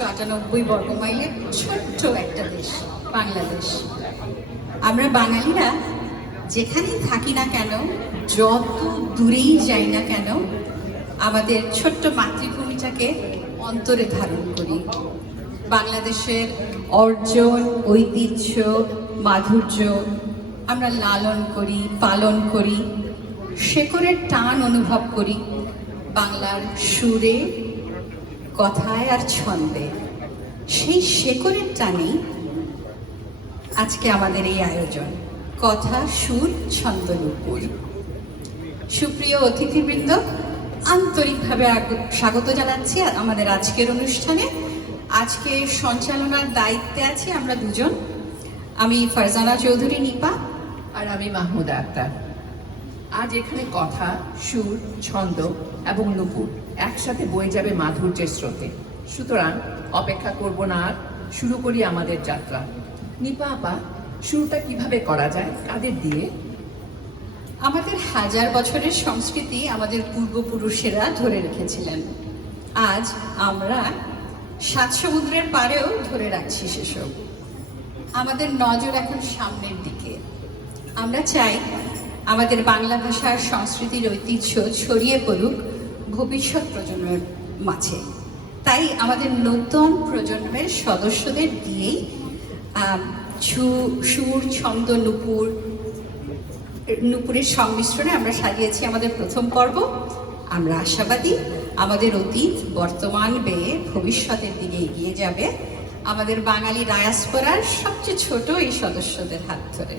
998 বর্গমাইলের ছোট্ট একটা দেশ বাংলাদেশ। আমরা বাঙালিরা যেখানেই থাকি না কেন, যত দূরেই যাই না কেন, আমাদের ছোট্ট মাতৃভূমিটাকে অন্তরে ধারণ করি। বাংলাদেশের অর্জন, ঐতিহ্য, মাধুর্য আমরা লালন করি, পালন করি, শেকড়ের টান অনুভব করি বাংলার সুরে, কথায় আর ছন্দে। সেই শেকড়ের টানেই আজকে আমাদের এই আয়োজন, কথা, সুর, ছন্দ, নুপুর। সুপ্রিয় অতিথিবৃন্দ, আন্তরিকভাবে স্বাগত জানাচ্ছি আমাদের আজকের অনুষ্ঠানে। আজকে সঞ্চালনার দায়িত্বে আছি আমরা দুজন, আমি ফারজানা চৌধুরী নিপা, আর আমি মাহমুদা আক্তার। আজ এখানে কথা, সুর, ছন্দ এবং নুপুর একসাথে বয়ে যাবে মাধুর্যের স্রোতে। সুতরাং অপেক্ষা করব না আর, শুরু করি আমাদের যাত্রা। নিপা আপা, সুরটা কিভাবে করা যায়, কাদের দিয়ে? আমাদের হাজার বছরের সংস্কৃতি আমাদের পূর্বপুরুষেরা ধরে রেখেছিলেন। আজ আমরা 7 সমুদ্রের পাড়েও ধরে রাখছি সেসব। আমাদের নজর এখন সামনের দিকে। আমরা চাই আমাদের বাংলা ভাষার সংস্কৃতির ঐতিহ্য ছড়িয়ে পড়ুক ভবিষ্যৎ প্রজন্মের মাঝে। তাই আমাদের নতুন প্রজন্মের সদস্যদের দিয়েই সুর, ছন্দ, নুপুরের সংমিশ্রণে আমরা সাজিয়েছি আমাদের প্রথম পর্ব। আমরা আশাবাদী আমাদের অতীত বর্তমান বেয়ে ভবিষ্যতের দিকে এগিয়ে যাবে আমাদের বাঙালি ডায়াসপোরার সবচেয়ে ছোট এই সদস্যদের হাত ধরে।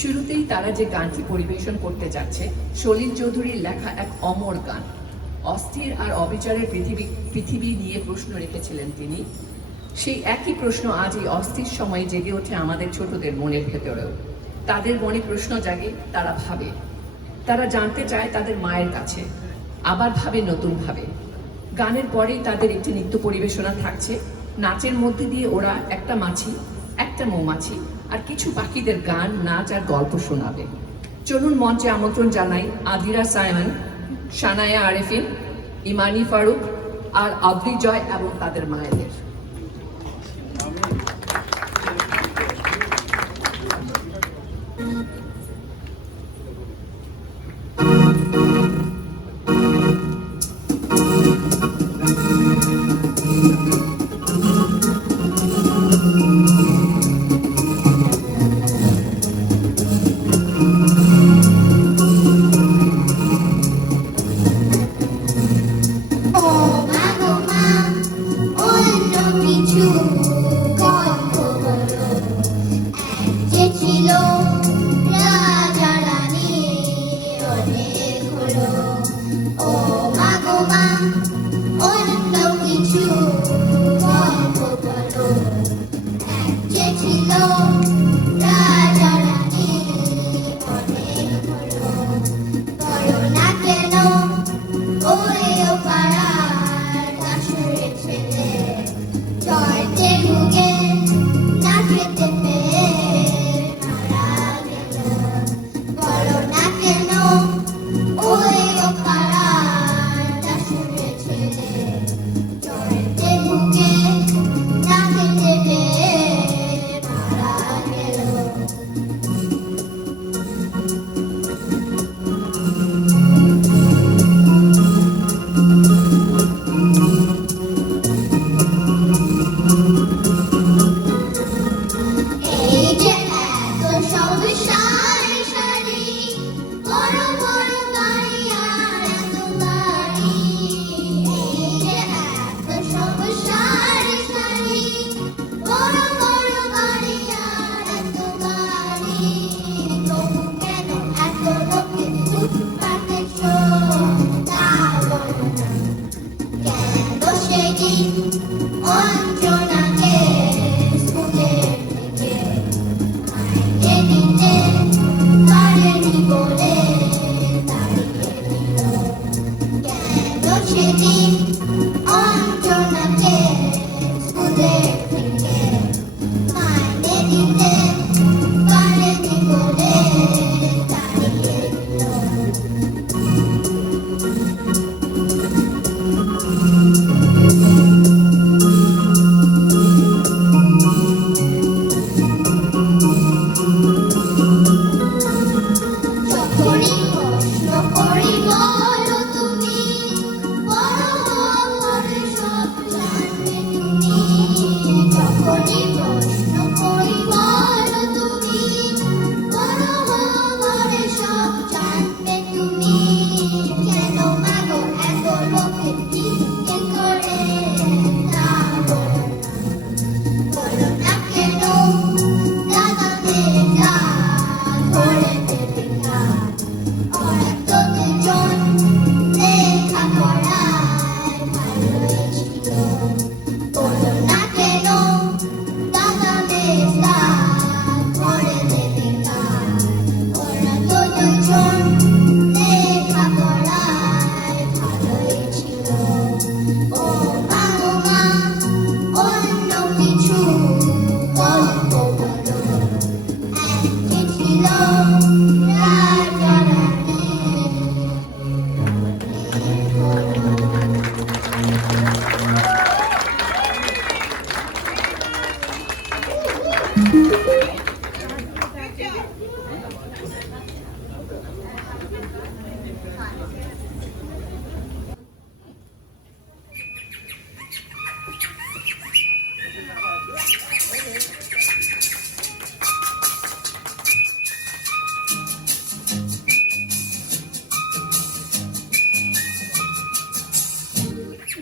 শুরুতেই তারা যে গানটি পরিবেশন করতে যাচ্ছে, সলিল চৌধুরীর লেখা এক অমর গান। অস্থির আর অবিচারের পৃথিবী নিয়ে প্রশ্ন রেখেছিলেন তিনি। সেই একই প্রশ্ন আজ এই অস্থির সময়ে জেগে ওঠে আমাদের ছোটদের মনের ভেতরেও। তাদের মনে প্রশ্ন জাগে, তারা ভাবে, তারা জানতে চায় তাদের মায়ের কাছে, আবার ভাবে নতুনভাবে। গানের পরেই তাদের একটি নৃত্য পরিবেশনা থাকছে। নাচের মধ্যে দিয়ে ওরা একটা মাছি, একটা মৌমাছি আর কিছু পাখিদের গান, নাচ আর গল্প শোনাবে। চলুন মঞ্চে আমন্ত্রণ জানাই আদিরা সায়মান, সানায়া আরেফিন, ইমানি ফারুক আর আবরি জয় এবং তাদের মায়েদের।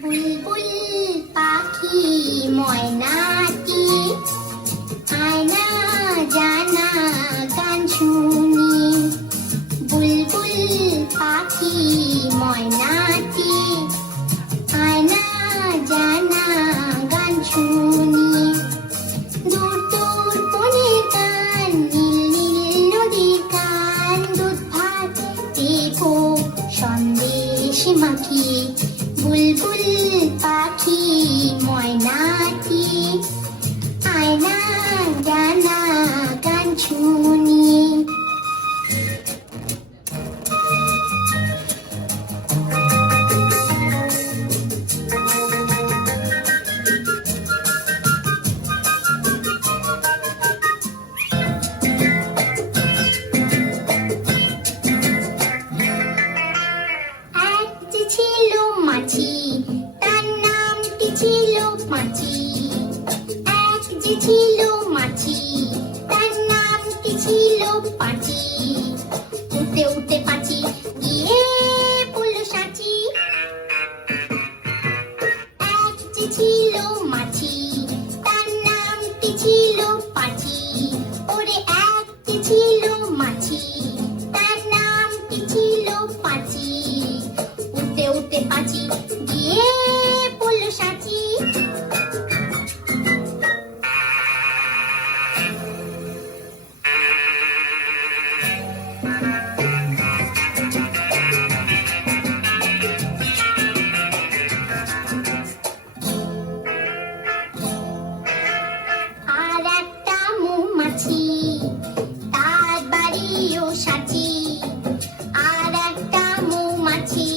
বুলবুল পাখি ময়নাটি আয়না জানা গান শুনি। বুলবুল পাখি ময়নাটি আয়না জানা গান শুনি। দূর দূর বনের গান, নীল নীল নদীর গান, দুধ ভাত দেবো সন্দেশ মাখিয়ে। বুলবুল পাখি ময়নাটি আয়না জানা গান শুনি। এক যে ছিল মাছি, তার নামটি ছিল পাঁচি। এক যে ছিল মাছি, তার নামটি ছিল পাঁচি। উঠতে উঠতে পাঁচি গিয়ে পড়ল সাঁচি। এক যে ছিল মাছি, তার নামটি ছিল পাঁচি। ওরে এক যে ছিল মাছি, তার নামটি ছিল পাঁচি। উঠতে উঠতে পাঁচি গিয়ে পড়ল সাঁচি। আর একটা মৌমাছি, তার বাড়িও সাঁচি। আর একটা মৌমাছি,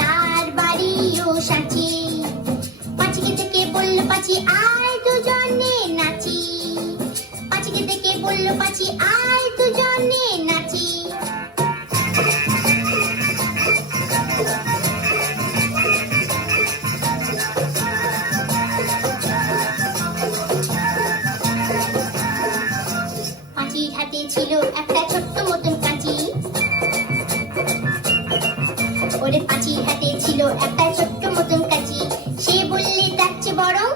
তার বাড়িও সাঁচি। পাঁচিকে থেকে বলল পাঁচি আয় দুজনে নাচি। পাঁচিকে থেকে বলল পাঁচি আয় দুজনে নাচি। পাঁচির হাতে ছিল একটা ছোট্ট মতন কাঁচি। ওরে পাঁচির হাতে ছিল একটা ছোট্ট মতন কাঁচি। সে বললে তার চেয়ে বরং,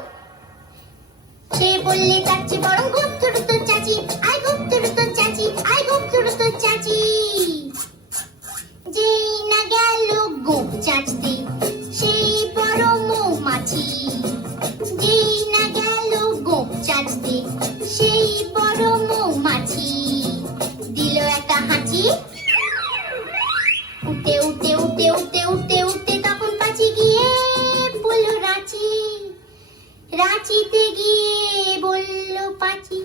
সে বললে তার চেয়ে বরং গোপ ধরো তোর চাচি। আয় গোপ ধরো তোর চাচি, আয় গোপ ধরো তোর চাচি। যেই না গেল গোপ চাচতে, সেই বড় মৌমাছি। যেই না গেল গোপ চাচতে, সেই বড় মৌমাছি। দিল একটা হাঁচি। উঠতে উঠতে উঠতে উঠতে উঠতে উঠতে তখন পাঁচি গিয়ে বলল রাঁচি। রাঁচিতে গিয়ে বলল পাঁচি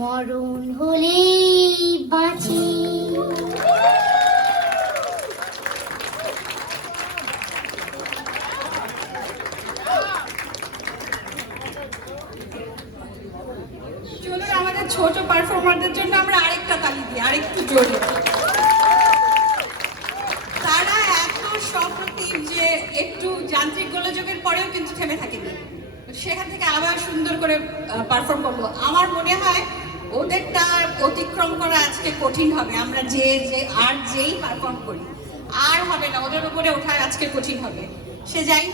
মরণ হলেই বাঁচি। চলুন আমাদের ছোট পারফর্মারদের জন্য আমরা আরেকটা তালি দিই, আরেকটু জোরে। তারা এত সপ্রতিভ যে একটু যান্ত্রিক গোলযোগের পরেও কিন্তু থেমে থাকেনি, সেখান থেকে আবার সুন্দর করে পারফর্ম করলো। আমার মনে হয় ওদেরটা অতিক্রম করা আজকে কঠিন হবে। আমরা যে যেই পারফর্ম করি আর হবে না, ওদের উপরে ওঠা আজকে কঠিন হবে। সে যাই